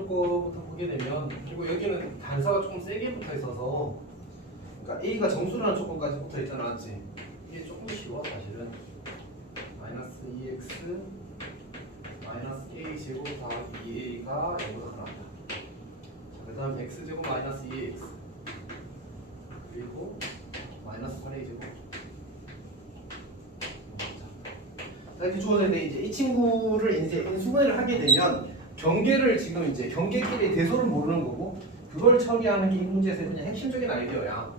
풀 거부터 보게 되면, 그리고 여기는 단서가 조금 세게 붙어 있어서, 그러니까 A가 정수라는 조건까지 붙어 있잖아, 맞지? 이게 조금 쉬워 사실은. 마이너스 2x 마이너스 a 제곱 더하기 2a가 0보다 크다. 그 다음 x 제곱 마이너스 2x 그리고 마이너스 8a 제곱. 자, 이렇게 주어져 있는데 이제 이 친구를 이제 인수분해를 하게 되면 경계를 지금 이제 경계끼리 대소를 모르는 거고, 그걸 처리하는 게 이 문제에서 그냥 핵심적인 아이디어야.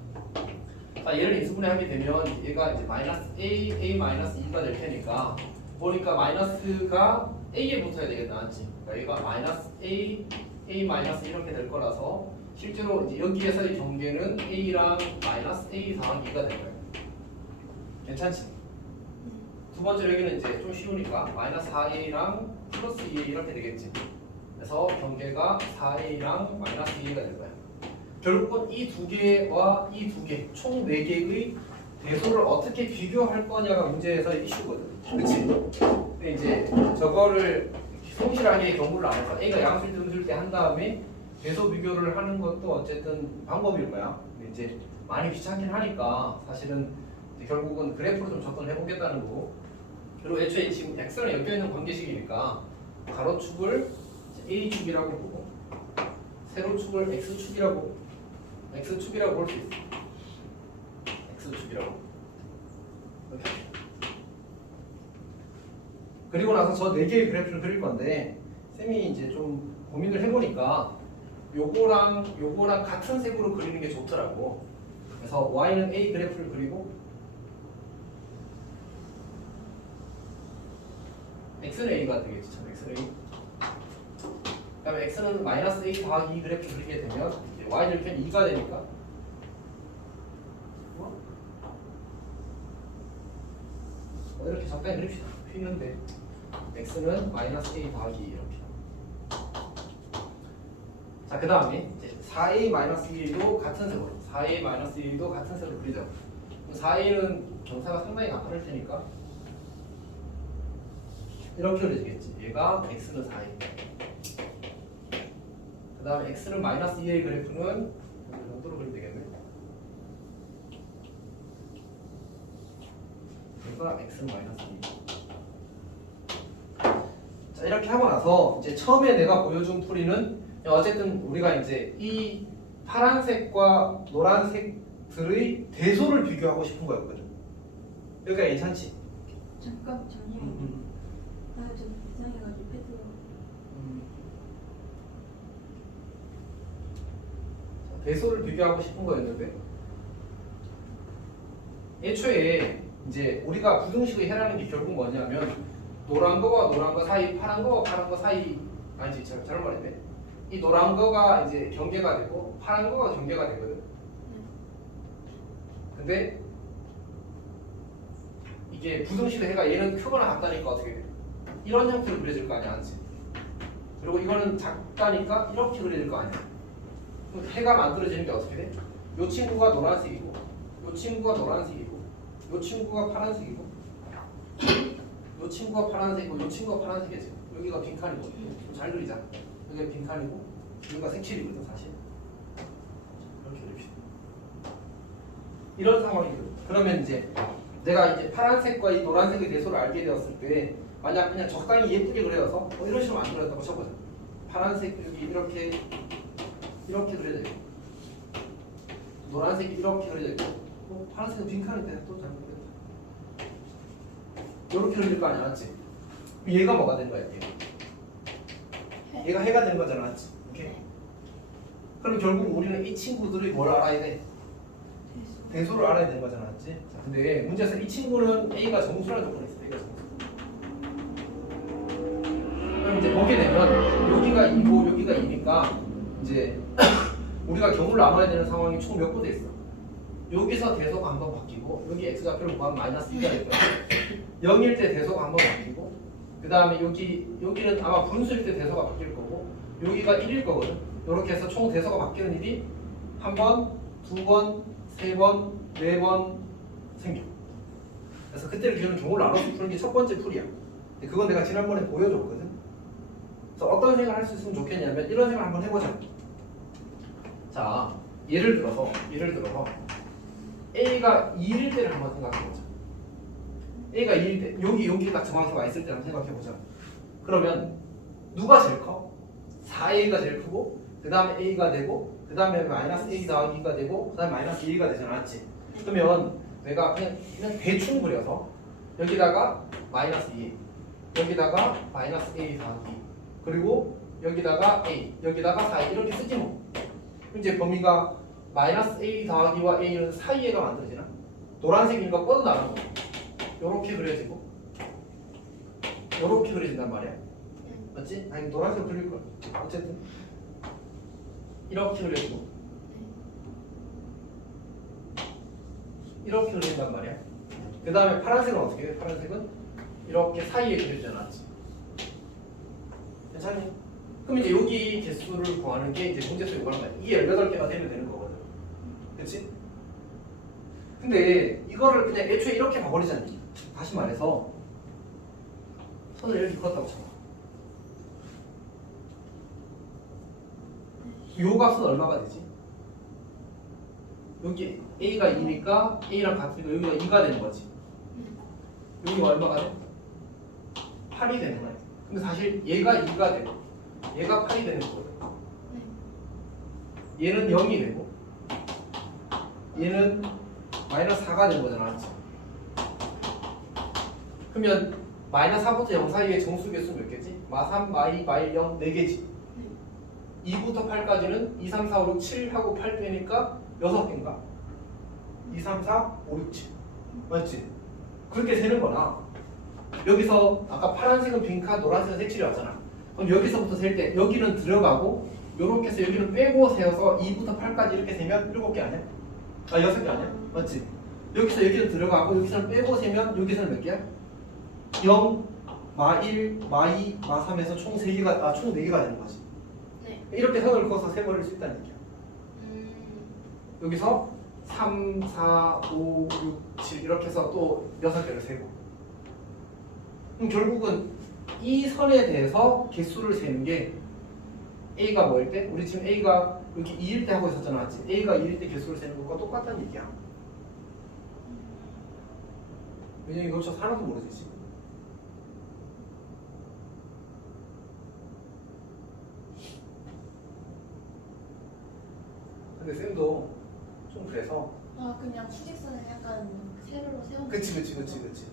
자, 얘를 인수분해하게 되면 얘가 이제 마이너스 a 마이너스 2가 될 테니까, 보니까 마이너스가 a에 붙어야 되겠다, 맞지? 그러니까 얘가 마이너스 a 마이너스 이렇게 될 거라서 실제로 이제 여기에서의 경계는 a랑 마이너스 a 더하기 2가 될 거예요. 괜찮지? 두 번째로 여기는 이제 좀 쉬우니까 마이너스 4a랑 플러스 2a 이렇게 되겠지. 그래서 경계가 4a랑 마이너스 2a가 될 거야. 결국은 이 두 개와 이 두 개, 총 4개의 대소를 어떻게 비교할 거냐가 문제에서의 이슈거든. 그치? 근데 이제 저거를 성실하게 경우를 안해서 A가 양수를 등술 때 한 다음에 대소 비교를 하는 것도 어쨌든 방법일 거야. 근데 이제 많이 귀찮긴 하니까 사실은 결국은 그래프로 좀 접근해 보겠다는 거고. 그리고 애초에 지금 x랑 엮여있는 관계식이니까 가로축을 a축이라고 보고 세로축을 x축이라고 볼 수 있어. x축이라고. 이렇게. 그리고 나서 저 4개의 그래프를 그릴 건데, 쌤이 이제 좀 고민을 해보니까 요거랑 같은 색으로 그리는 게 좋더라고. 그래서 y는 a 그래프를 그리고 x는 a가 되겠지. 참 x는 a. 그 다음에 x는 마이너스 a 더하기 2 그래프를 그리게 되면 y는 이렇게 2가 되니까 이렇게 적당히 그립시다. 휘는데 x는 마이너스 a 더하기 2 이렇게. 자, 그 다음에 4a 마이너스 1도 같은 색으로 4a 마이너스 1도 같은 색으로 그리죠. 4a는 경사가 상당히 가까울 테니까 이렇게 그려지겠지. 얘가 x는 4a. 그 다음에 x는 마이너스 2a 그래프는 이 정도로 그리면 되겠네. 얘가 x는 마이너스 2. 자, 이렇게 하고 나서 이제 처음에 내가 보여준 풀이는 어쨌든 우리가 이제 이 파란색과 노란색들의 대소를 비교하고 싶은 거였거든. 여기가 괜찮지? 잠시만요. 좀 이상해가지고 패드. 대소를 비교하고 싶은 거였는데, 애초에 이제 우리가 부등식을 해라는 게 결국 뭐냐면 노란 거와 노란 거 사이, 파란 거와 파란 거 사이, 아니지, 잘못 말했네. 이 노란 거가 이제 경계가 되고 파란 거가 경계가 되거든. 근데 이게 부등식을 해가 얘는 크거나 같다니까 어떻게 돼? 이런 형태로 그려질 거 아니야, 않지? 그리고 이거는 작다니까 이렇게 그려질 거 아니야. 그럼 해가 만들어지는 게 어떻게 돼? 요 친구가 노란색이고, 요 친구가 노란색이고, 요 친구가 파란색이고, 요 친구가 파란색이고, 요 친구가 파란색이지. 여기가 빈칸이고, 좀 잘 그리자. 여기가 빈칸이고, 여기가 색칠이거든 사실. 이렇게 그립시다. 이런 상황이거든. 그러면 이제 내가 이제 파란색과 이 노란색의 대소를 알게 되었을 때, 만약 그냥 적당히 예쁘게 그려서 이런 식으로 만들었다고 쳐보자. 파란색 여기 이렇게 그려져 있고, 노란색이 이렇게 그려져 있고, 파란색은 빈칸인데 또 잘못 그렸다. 이렇게 그려질 거 아니야, 맞지? 얘가 뭐가 된 거야, 얘가 해가 된 거잖아, 맞지? 오케이. 그럼 결국 우리는 이 친구들이 뭘 알아야 돼? 대소를 알아야 되는 거잖아, 맞지? 자, 근데 문제에서 이 친구는 A가 정수라는 조건이 있어. A가 정수. 그럼 이제 보게 되면 여기가 2고 여기가 2니까 이제 우리가 경우를 나눠야 되는 상황이 총 몇 군데 있어. 여기서 대소가 한번 바뀌고, 여기 x좌표를 구하면 마이너스 2가 될 거야. 0일 때 대소가 한번 바뀌고, 그 다음에 여기는 아마 분수일 때 대소가 바뀔 거고, 여기가 1일 거거든. 이렇게 해서 총 대소가 바뀌는 일이 한 번, 두 번, 세 번, 네 번 생겨. 그래서 그때를 기준으로 경우를 나눠서 푸는 게 첫 번째 풀이야. 근데 그건 내가 지난번에 보여줬거든. 그래서 어떤 생각을 할 수 있으면 좋겠냐면 이런 생각을 한번 해보자. 자, 예를 들어서 A가 2일 때를 한번 생각해보자. A가 2일 때 여기 딱 정황표가 있을 때 한번 생각해보자. 그러면 누가 제일 커? 4A가 제일 크고 그 다음에 A가 되고 그 다음에 마이너스 A 더하기 2가 되고 그 다음에 마이너스 2가 되지 않았지? 그러면 내가 그냥 대충 그려서 여기다가 마이너스 2 여기다가 마이너스 A 더하기 그리고 여기다가 A 여기다가 4 이렇게 쓰지 뭐. 이제 범위가 마이너스 A 더하기와 A는 사이에가 만들어지나? 노란색인 거 뻗어나가는 거 요렇게 그려지고 요렇게 그려진단 말이야. 맞지? 아니 노란색 그릴 거야. 어쨌든 이렇게 그려지고 이렇게 그린단 말이야. 그 다음에 파란색은 어떻게 해? 파란색은 이렇게 사이에 그려지지 않았지. 괜찮니? 그럼 이제 여기 개수를 구하는 게 이제 문제 속에 뭐란 말이야. 이게 18개가 되면 되는 거거든. 그치? 근데 이거를 그냥 애초에 이렇게 봐버리잖니. 다시 말해서 선을 이렇게 그었다고 쳐. 요 값은 얼마가 되지? 여기 A가 2니까 A랑 같으니까 여기가 2가 되는 거지. 여기가 얼마가 돼? 8이 되는 거야. 근데 사실 얘가 2가 되고 얘가 8이 되는 거거든. 얘는 0이 되고 얘는 마이너스 4가 되는 거잖아. 맞지? 그러면 마이너스 4부터 0 사이의 정수 개수 몇 개지? 마3, 마2, 마1, 0 4개지. 2부터 8까지는 2, 3, 4, 5, 6, 7하고 8 빼니까 6개인가? 2, 3, 4, 5, 6, 7 맞지? 그렇게 세는 거나 여기서 아까 파란색은 빈칸 노란색은 색칠이 왔잖아. 그럼 여기서부터 셀 때 여기는 들어가고 요렇게 해서 여기는 빼고 세어서 2부터 8까지 이렇게 세면 7개 아니야? 아 6개 아니야? 맞지? 여기서 여기는 들어가고 여기서는 빼고 세면 여기서는 몇 개야? 0, 마1, 마2, 마3에서 총 3개가 총 4개가 되는 거지. 이렇게 선을 그어서 세버릴 수 있다는 얘기야. 여기서 3, 4, 5, 6, 7 이렇게 해서 또 6개를 세고. 그럼 결국은 이 선에 대해서 개수를 세는 게 A가 뭐일 때? 우리 지금 A가 여기 2일 때 하고 있었잖아. 맞지? A가 2일 때 개수를 세는 것과 똑같다는 얘기야. 왜냐면 이거 저 하나도 모르지 지금. 근데 쌤도 좀 그래서 그냥 수직선을 약간 세로로 세우는. 그치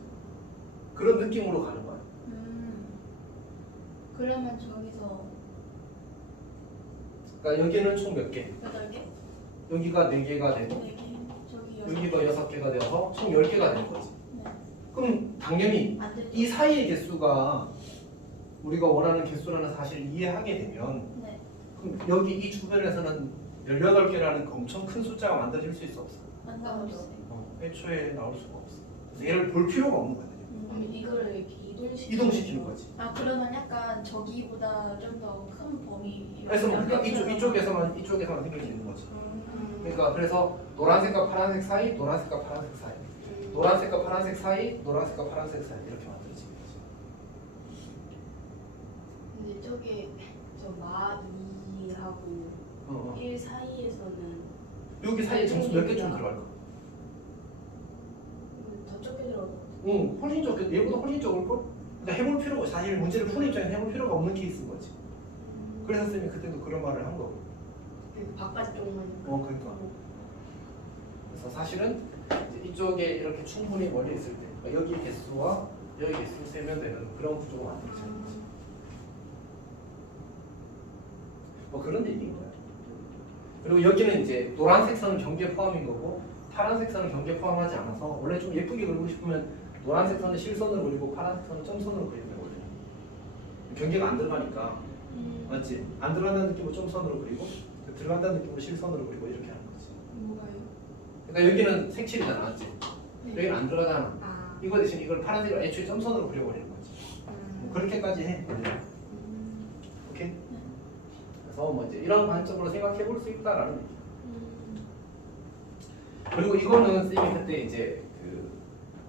그런 느낌으로 가는 거야. 그러면 저기서 그러니까 여기는 총 몇 개? 8개? 여기가 4개가 되고 4개? 저기 여기가 6개가 되어서 총 10개가 되는 거지. 네. 그럼 당연히 안 되죠? 이 사이의 개수가 우리가 원하는 개수라는 사실을 이해하게 되면 네. 그럼 여기 이 주변에서는 18개라는 엄청 큰 숫자가 만들어질 수 있어 없어? 안 나오죠. 애초에 나올 수가 없어. 그래서 얘를 볼 필요가 없는 거야. 그럼 이거를 이렇게 이동시키는 거지. 그러면 약간 저기보다 좀 더 큰 범위. 그래서 그러니까 이쪽에서만 생길 수 있는 거지. 그러니까 그래서 노란색과 파란색 사이, 노란색과 파란색 사이, 노란색과 파란색 사이, 노란색과 파란색 사이 이렇게 만들어지는 거지. 근데 저게 저 마2하고 1 사이에서는 여기 사이에 점수 몇 개쯤 들어갈까? 더 적게 들어가고 훨씬 적게, 얘보다 훨씬 적을 걸? 그러니까 해볼 필요가 사실 문제를 푸는 입장에서 해볼 필요가 없는 케이스인 거지. 그래서 쌤이 그때도 그런 말을 한 거고. 그 바깥 쪽만 그러니까. 그래서 사실은 이제 이쪽에 이렇게 충분히 멀리 있을 때 그러니까 여기 개수와 여기 개수를 세면 되는 그런 구조가 만들어지는 거지. 뭐 그런 얘기인 거야. 그리고 여기는 이제 노란색 선은 경계 포함인 거고 파란색 선은 경계 포함하지 않아서 원래 좀 예쁘게 그리고 싶으면 노란색 선은 실선으로 그리고 파란색 선은 점선으로 그리는 거거든요. 경계가 안 들어가니까 맞지? 안 들어간다는 느낌으로 점선으로 그리고 들어간다는 느낌으로 실선으로 그리고 이렇게 하는 거지. 뭐가요? 그러니까 여기는 색칠이잖아, 맞지? 네. 여기는 안 들어가잖아. 이거 대신 이걸 파란색으로 애초에 점선으로 그려버리는 거지. 뭐 그렇게까지 해. 오케이? 그래서 뭐 이제 이런 관점으로 생각해 볼 수 있다라는 얘기. 그리고 이거는 쌤이 그때 이제 그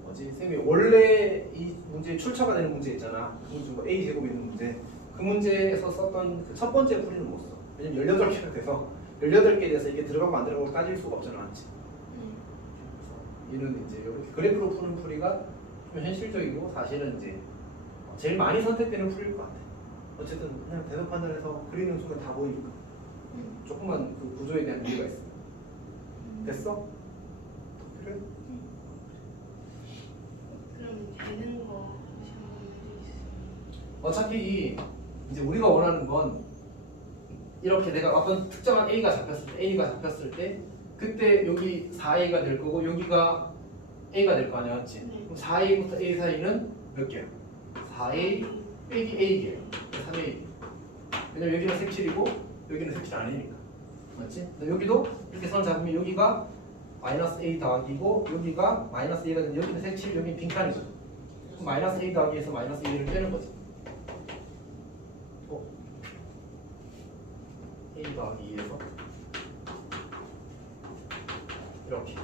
뭐지 쌤이 원래 이 문제 출처가 되는 문제 있잖아. 그 문제 뭐 a 제곱 있는 문제 그 문제에서 썼던 그 첫 번째 풀이는 못 써. 왜냐면 18개가 돼서 18개에 대해서 이게 들어가고 안 들어가고 따질 수가 없잖아, 맞지? 그래서 얘는 이제 이렇게 그래프로 푸는 풀이가 좀 현실적이고 사실은 이제 제일 많이 선택되는 풀일 것 같아. 어쨌든 그냥 대선 판단해서 그리는 순간 다 보이니까 조금만 그 구조에 대한 이해가 있어. 됐어? 그래? 그럼 되는 거 다시 한번 해주세요. 어차피 이제 우리가 원하는 건 이렇게 내가 어떤 특정한 A가 잡혔을 때 그때 여기 4A가 될 거고 여기가 A가 될 거 아니야, 맞지? 네. 그럼 4A부터 A 사이는 몇 개야? 4A 빼기 A개야. 3A. 왜냐면 여기는 색칠이고 여기는 색칠 아니니까, 맞지? 근데 여기도 이렇게 선을 잡으면 여기가 마이너스 A 더하기고 여기가 마이너스 A가 되면 여기는 색칠, 여기는 빈칸이거든. 그럼 마이너스 A 더하기에서 마이너스 A를 빼는 거지. A 더하기 2에서 이렇게.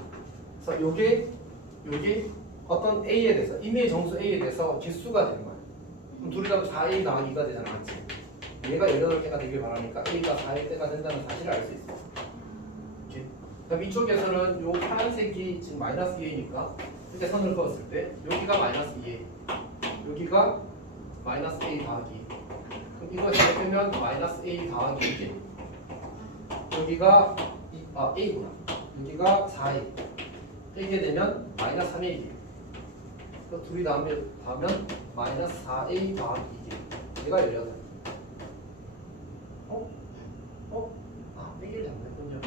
그래서 요게 어떤 A에 대해서 임의의 정수 A에 대해서 개수가 되는 거야. 그럼 둘이 다 4A 더하기 2가 되잖아, 맞지? 얘가 18개가 되길 바라니까 A가 4A가 된다는 사실을 알 수 있어. 이렇게. 그럼 이쪽에서는 요 파란색이 지금 마이너스 2A니까 이렇게 선을 그었을 때 여기가 마이너스 2A, 여기가 마이너스 A 더하기 2. 그럼 이거 잘 빼면 마이너스 A 더하기 2개. 여기가 A구나. 여기가 4A. 빼게 되면 마이너스 3A. 그 둘이 더하면 마이너스 4A 더하기 2개. 얘가 18. 빼기를 잘못했군요.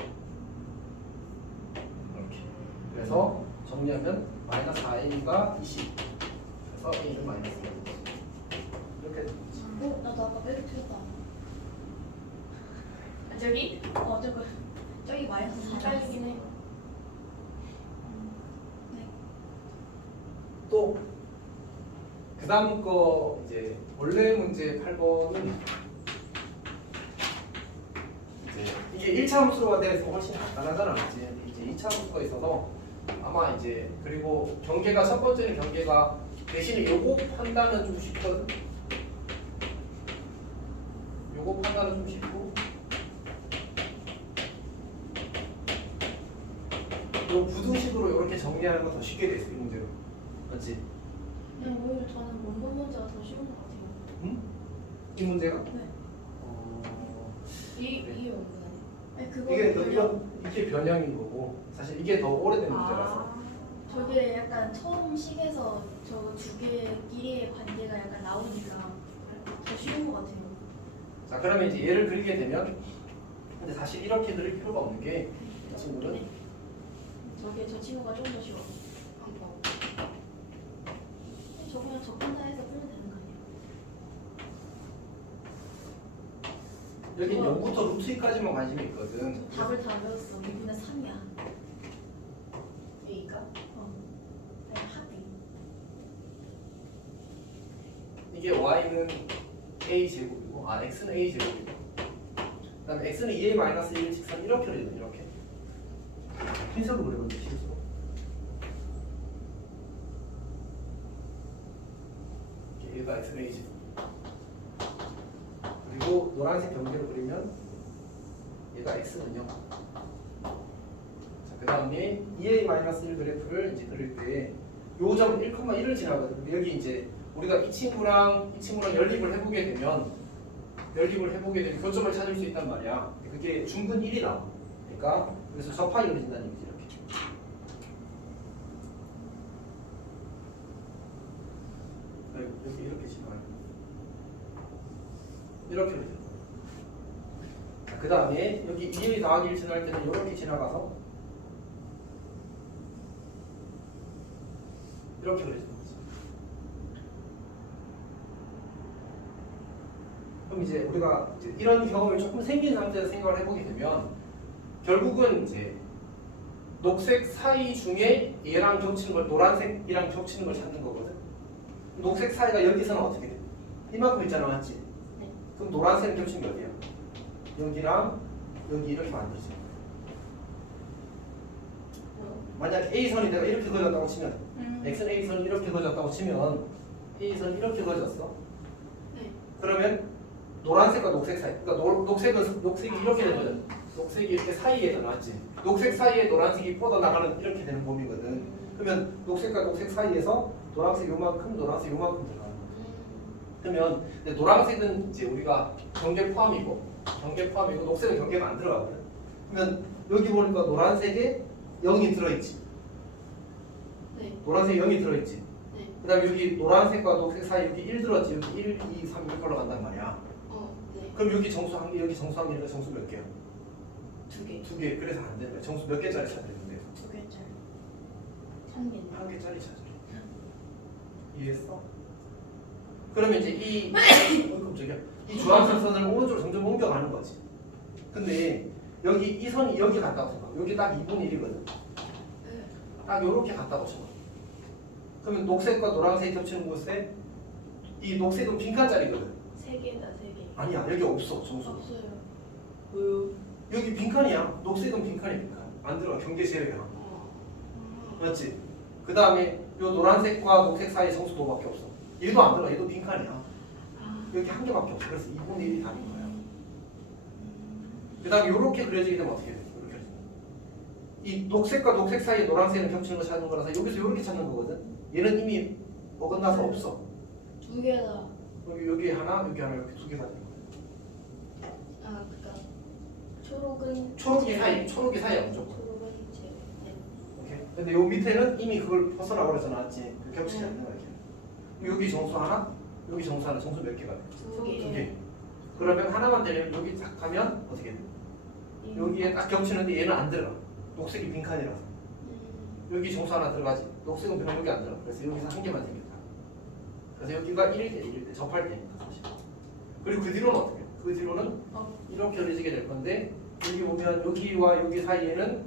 이렇게. 그래서 정리하면 마이너스 4A가 20. 그래서 A는 마이너스 2. 이렇게 되는 거지. 나도 아까 빼기 틀렸다. 저기? 저기 마이너스 4. 헷갈리긴 해. 네. 또 그 다음 거 이제 원래 문제 8번은 이제 이게 1차 함수가 돼서 훨씬 간단하잖아, 이제 2차 함수가 있어서 아마 이제 그리고 경계가 첫 번째는 경계가 대신에 요거 판단은 좀 쉽거든. 요거 판단은 좀 쉽고 요 부등식으로 이렇게 정리하는 건 더 쉽게 돼 있어, 이 문제로. 맞지? 그냥 오히려 저는 원본 문제가 더 쉬운 것 같아요. 응? 이 문제가? 네. 이게 뭔가요? 아니 그거 이게 변형인 거고 사실 이게 더 오래된 문제라서. 저게 약간 처음 식에서 저 두 개끼리의 관계가 약간 나오니까 더 쉬운 것 같아요. 자, 그러면 이제 얘를 그리게 되면 근데 사실 이렇게 그릴 필요가 없는 게 이 친구는 저 친구가 좀 더 쉬워. 저 그냥 적분다 해서 풀면 되는 거 아니에요? 여긴 0부터 루트 2까지만 관심이 있거든. 답을 다 외웠어. 2분의 3이야. A가? 아니 합이. 이게 y는 a 제곱이고 x는 a 제곱이고 그다음에 x는 2a 마이너스 1 직선 이렇게 그리거든. 이렇게 흰색으로 그리거든. 흰색으로. 얘가 x는 a 제곱. 그리고 노란색 경계로 그리면 얘가 x는 0. 자, 그 다음에 2a-1 그래프를 이제 그릴 때 요 점 1,1을 지나거든요. 여기 이제 우리가 이 친구랑 연립을 해보게 되면 교점을 찾을 수 있단 말이야. 그게 중근 1이 나와. 그러니까 그래서 접합이 이루어진다는 얘기지. 이렇게. 여기 이렇게 지나가요. 이렇게 되죠. 그 다음에 여기 2a 더하기 1 지나갈 때는 이렇게 지나가서 이렇게 그려지는 거죠. 그럼 이제 우리가 이제 이런 경험이 조금 생긴 상태에서 생각을 해보게 되면 결국은 이제 녹색 사이 중에 얘랑 겹치는 걸 노란색이랑 겹치는 걸 찾는 거거든. 녹색 사이가 여기서는 어떻게 돼? 이만큼 있잖아, 맞지? 네. 그럼 노란색은 겹친 게 어디야? 여기랑 여기 이렇게 만들지. 만약 A선이 내가 이렇게 그어졌다고 치면 X는 A선이 이렇게 그어졌다고 치면 A선이 이렇게 그어졌어. 네. 그러면 노란색과 녹색 사이. 그러니까 녹색이 이렇게 되는 거잖아. 녹색이 이렇게 사이에 나왔지. 녹색 사이에 노란색이 뻗어나가는 이렇게 되는 범위거든. 그러면 녹색과 녹색 사이에서 노란색 요만큼, 노란색 요만큼 들어가는 거야. 그러면 근데 노란색은 이제 우리가 경계 포함이고 녹색은 경계가 안 들어가거든. 그러면 여기 보니까 노란색에 0이 들어있지. 네. 노란색에 0이 들어있지. 네. 그 다음에 여기 노란색과 녹색 사이 여기 1 들었지. 여기 1, 2, 3 이렇게 올라간단 말이야. 네. 그럼 여기 정수 한 개, 여기 정수 한 개니까 정수 몇 개야? 2개. 2개. 그래서 안 되는 거야. 정수 몇 개짜리 찾아야 되는데? 2개짜리. 3개. 한 개짜리 찾아야 돼. 이해했어? 그러면 이제 이 깜짝이야. 이 주황색 선을 오른쪽으로 점점 옮겨가는 거지. 근데 여기 이 선이 여기 갔다고 생각. 여기 딱 2분의 1이거든. 딱 요렇게 갔다고 쳐. 그러면 녹색과 노란색이 겹치는 곳에 이 녹색은 빈칸짜리거든. 3개다 3개. 아니야, 여기 없어 정수. 없어요. 왜요? 여기 빈칸이야. 녹색은 빈칸이 빈칸. 안 들어가. 경계 제외야. 맞지? 그 다음에 요 노란색과 녹색 사이 정수 도밖에 없어. 얘도 안 들어가. 얘도 빈칸이야. 여기 한 개밖에 없어. 그래서 2분의 1이 다른 거야. 그 다음에 요렇게 그려지게 되면 어떻게 돼? 이렇게. 이 녹색과 녹색 사이에 노란색은 겹치는 거 찾는 거라서 여기서 요렇게 찾는 거거든. 얘는 이미 어긋나서 없어. 2개다. 여기 하나, 여기 하나 이렇게 2개가 되는 거야. 아, 그니까 초록은 초록이 사이야 무조건. 초록은 제외. 네. 오케이. 근데 요 밑에는 이미 그걸 벗어나 버려서 나왔지. 겹치지 않는 거야. 이렇게. 여기 정수 하나, 여기 정수 하나, 정수 몇 개가 돼? 2개. 2개. 그러면 하나만 되려면 여기 딱 가면 어떻게 돼? 여기에 딱 겹치는데 얘는 안 들어가. 녹색이 빈칸이라서. 여기 정수 하나 들어가지. 녹색은 별로 여기 안 들어가. 그래서 여기서 한 개만 생겼다. 그래서 여기가 1일 때 접할 때니까 사실. 그리고 그 뒤로는 어떻게 해? 그 뒤로는 이렇게 그려지게 될 건데 여기 보면 여기와 여기 사이에는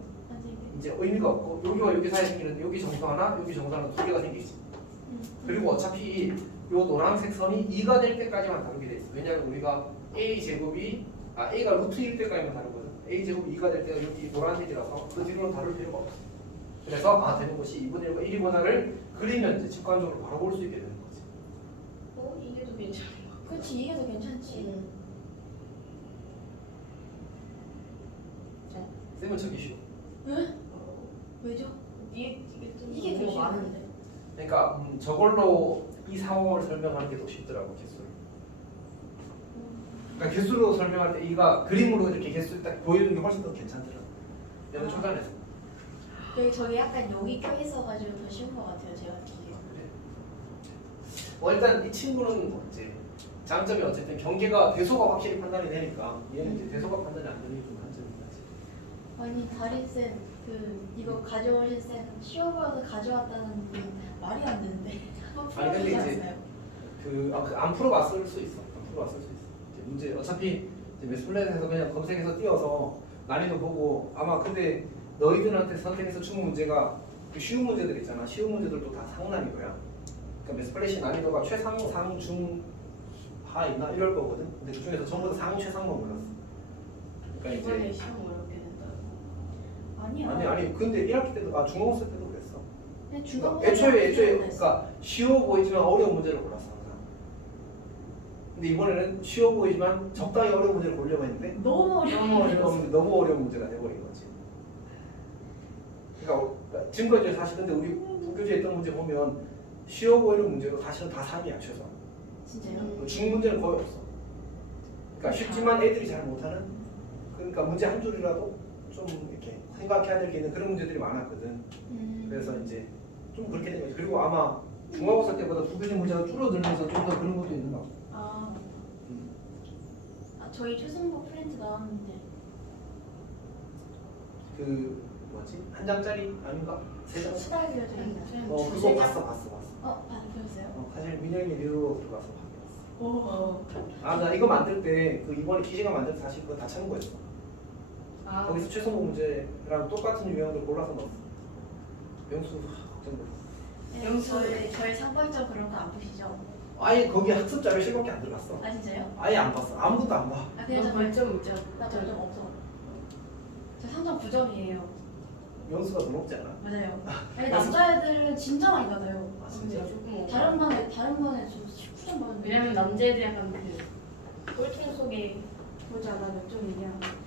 이제 의미가 없고 여기와 여기 사이에 생기는데 여기 정수 하나, 여기 정수 하나 2개가 생기지. 그리고 어차피 요 노란색 선이 2가 될 때까지만 다루게 돼 있어. 왜냐하면 우리가 A가 루트 1 때까지만 다루거든. A제곱이 2가 될 때가 여기 노란색이라서 그 뒤로는 다룰 필요가 없어. 그래서 되는 것이 2분의 1과 1이 번화를 그리면 이제 직관적으로 바로 볼 수 있게 되는 거지. 이게 더 괜찮아. 그렇지, 이게 더 괜찮지. 쌤은 저기 쉬워. 왜죠? 이게 좀 이게 더 너무 쉬운데. 많은데. 그러니까 저걸로 이 상황을 설명하는 게 더 쉽더라고 개수를. 그러니까 개수로 설명할 때 이가 그림으로 이렇게 개수를 딱 보여주는 게 훨씬 더 괜찮더라. 얘는 초단에서. 저기 약간 여기 껴 있어가지고 더 쉬운 것 같아요, 제가 느끼기에. 그래. 일단 이 친구는 뭐 이제 장점이 어쨌든 경계가 대소가 확실히 판단이 되니까 얘는 이제 대소가 판단이 안 되는 게 좀 단점인 거지. 아니 다리쌤 이거 가져오신 쌤 쉬워 보여서 가져왔다는 게 말이 안 되는데 한번 아니, 근데 풀어주지 이제 않았어요? 안 풀어봤을 수 있어. 안 풀어봤을 수 있어. 이제 문제 어차피 매스플랜에서 그냥 검색해서 띄워서 난이도 보고 아마 근데 너희들한테 선택해서 준 문제가 그 쉬운 문제들 있잖아. 쉬운 문제들도 다 상난이도야. 그러니까 매스플래시 난이도가 최상, 상, 중, 하 있나 이럴 거거든. 근데 그 중에서 전부 다 상, 최상만 골랐어. 그러니까 이번에 이제 시험 어렵게 된다. 아니야. 아니 근데 1학기 때도 중간고사 때도 그랬어. 그냥 중간고사 애초에 했어. 그러니까 쉬워 보이지만 어려운 문제를 골랐어 항상. 근데 이번에는 쉬워 보이지만 적당히 어려운 문제를 고르려고 했는데 너무 어려워. 너무 어려운 문제가 돼버린 거지. 그러니까 지금까지 사실 근데 우리 국교재에 있던 문제 보면 쉬워 보이는 문제도 사실은 다 3이야 최소. 진짜요? 중 문제는 거의 없어. 그러니까 쉽지만 애들이 잘 못하는 그러니까 문제 한 줄이라도 좀 이렇게 생각해야 될 게 있는 그런 문제들이 많았거든. 그래서 이제 좀 그렇게 된 거지. 그리고 아마 중간고사 때보다 국교재 문제가 줄어들면서 좀 더 그런 것도 있는 것 같고. 아, 저희 최승복 프린트 나왔는데 그 뭐지 한 장짜리 아닌가 세 장. 수달 그려져 있나? 그거 봤어. 보셨어요? 사실 민영이 리뷰로 들어가서 봤어. 오. 나 이거 만들 때 그 이번에 기시가 만들 때 사실 그거 다 참고했어. 거기서 최선호 문제랑 똑같은 유형들 골라서 넣었어. 명수 걱정돼. 네, 저희 상벌점 그런 거 안 보시죠? 아예 거기 학습 자료 실밖에 안 들어갔어. 아 진짜요? 아예 안 봤어. 아무것도 안 봐. 아 그냥 저 벌점 있죠. 나 벌점 없어. 저 상점 9점이에요. 명수가 더 높지 않아? 맞아요. 아니 남자애들은 진짜 많이 받아요. 진짜? 조금 다른 반에 저 19점 받았는데. 왜냐면 남자애들 약간 그 꼴팅 속에 보지 않아 몇 점이냐?